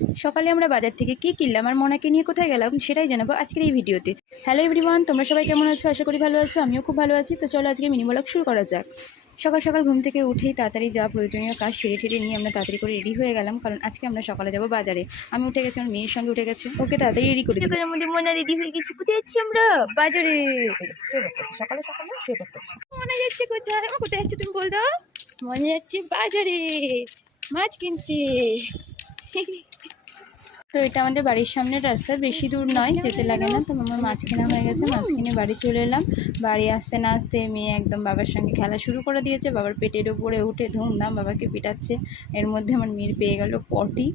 সকালে আমরা বাজার থেকে কি কিনলাম আর মোনাকে নিয়ে কোথায় গেলাম সেটাই জানাবো আজকের এই ভিডিওতে। হ্যালো এভরিওয়ান, তোমরা সবাই কেমন আছো? আশা করি ভালো আছো, আমিও খুব ভালো আছি। তো চলো আজকে মিনি ব্লগ শুরু করা যাক। সকাল সকাল ঘুম থেকে উঠেই তাড়াতাড়ি যা প্রয়োজনীয় কাজ সেরে নিয়ে আমরা তাড়াতাড়ি করে রেডি হয়ে গেলাম, কারণ আজকে আমরা সকালে যাব বাজারে। আমি উঠে গেছি, আমার মেয়ের সঙ্গে উঠে গেছে, ওকে তাড়াতাড়ি রেডি করে দিই। আমাদের মোনা রেডি হয়ে গেছি, কোথায় যাচ্ছি আমরা? বাজারে। সকালে সকালে শুয়ে করতেছি। মনে যাচ্ছে কোথায়? কোথায় যাচ্ছ তুমি বল দাও? মনে যাচ্ছে বাজারে মাছ কিনতে। তো এটা আমাদের বাড়ির সামনের রাস্তা, বেশি দূর নয়, যেতে লাগে না। তো আমার মাছ কেনা হয়ে গেছে, মাছ কিনে বাড়ি চলে এলাম। বাড়ি আসতে না আসতে মেয়ে একদম বাবার সঙ্গে খেলা শুরু করে দিয়েছে। বাবার পেটের উপরে উঠে ধুমধাম বাবাকে পিটাচ্ছে। এর মধ্যে আমার মেয়ের পেয়ে গেল পটি,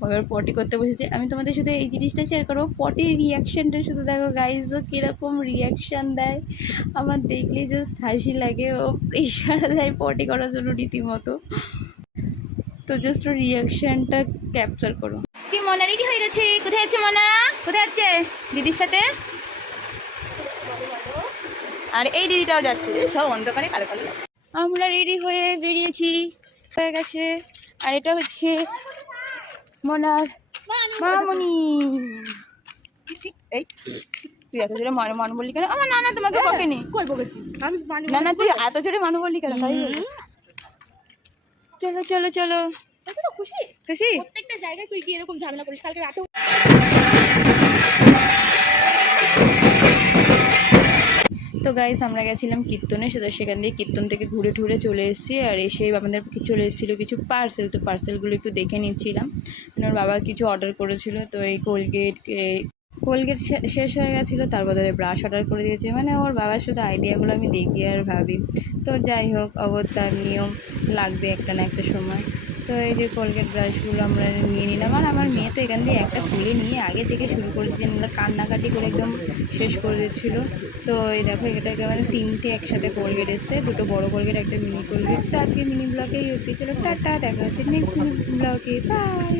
বাবার পটি করতে বসেছে। আমি তোমাদের শুধু এই জিনিসটা শেয়ার করবো, পটির রিয়াকশানটা শুধু দেখো গাইজ, ও কীরকম রিয়াকশান দেয় আমার দেখলেই জাস্ট হাসি লাগে। ও প্রেশার দেয় পটি করার জন্য রীতিমতো। তো জাস্ট ওর রিয়াকশানটা ক্যাপচার করো। কি মনা রেডি হয়ে গেছে? কোথায় যাচ্ছে মনা? কোথায় যাচ্ছে? দিদির সাথে। আর এই দিদিটাও যাচ্ছে, সব অন্ধকারে কালো কালো। আমরা রেডি হয়ে বেরিয়েছি, হয়ে গেছে। আর এটা হচ্ছে মনার মামনি। এই তুই এত জোরে মান বললি কেন? আমার নানা তোমাকে বকেনি। না না, তুই এত জোরে মান বললি কেন? তাই চলো চলো চলো। খুশি খুশি প্রত্যেকটা জায়গায় তুই কি এরকম ঝামেলা করিস? কালকে রাতে তো গাইস আমরা গেছিলাম কীর্তনে, সেখান দিয়ে কীর্তন থেকে ঘুরে ঠুরে চলে এসেছি। আর এসে আমাদের চলে এসেছিলো কিছু পার্সেল, তো পার্সেলগুলো একটু দেখে নিচ্ছিলাম। ওর বাবা কিছু অর্ডার করেছিল, তো এই কোলগেট শেষ হয়ে গেছিলো, তার বদলে ব্রাশ অর্ডার করে দিয়েছে। মানে ওর বাবার শুধু আইডিয়াগুলো আমি দেখি আর ভাবি। তো যাই হোক, অগত্যা নিয়ম লাগবে একটা না একটা সময়। তো এই যে কোলগেট ব্রাশগুলো আমরা নিয়ে নিলাম। আর আমার মেয়ে তো এখান দিয়ে একটা খুলে নিয়ে আগে থেকে শুরু করেছে, কান্নাকাটি করে একদম শেষ করে দিচ্ছিলো। তো এই দেখো, এটাকে মানে 3টে একসাথে কোলগেট এসছে, 2টো বড়ো কোলগেট, একটা মিনি কোলগেট। তো আজকে মিনি ব্লগেই হতে ছিল। টাটা, দেখা হচ্ছে নেক্সট মিনি ব্লগে, বাই।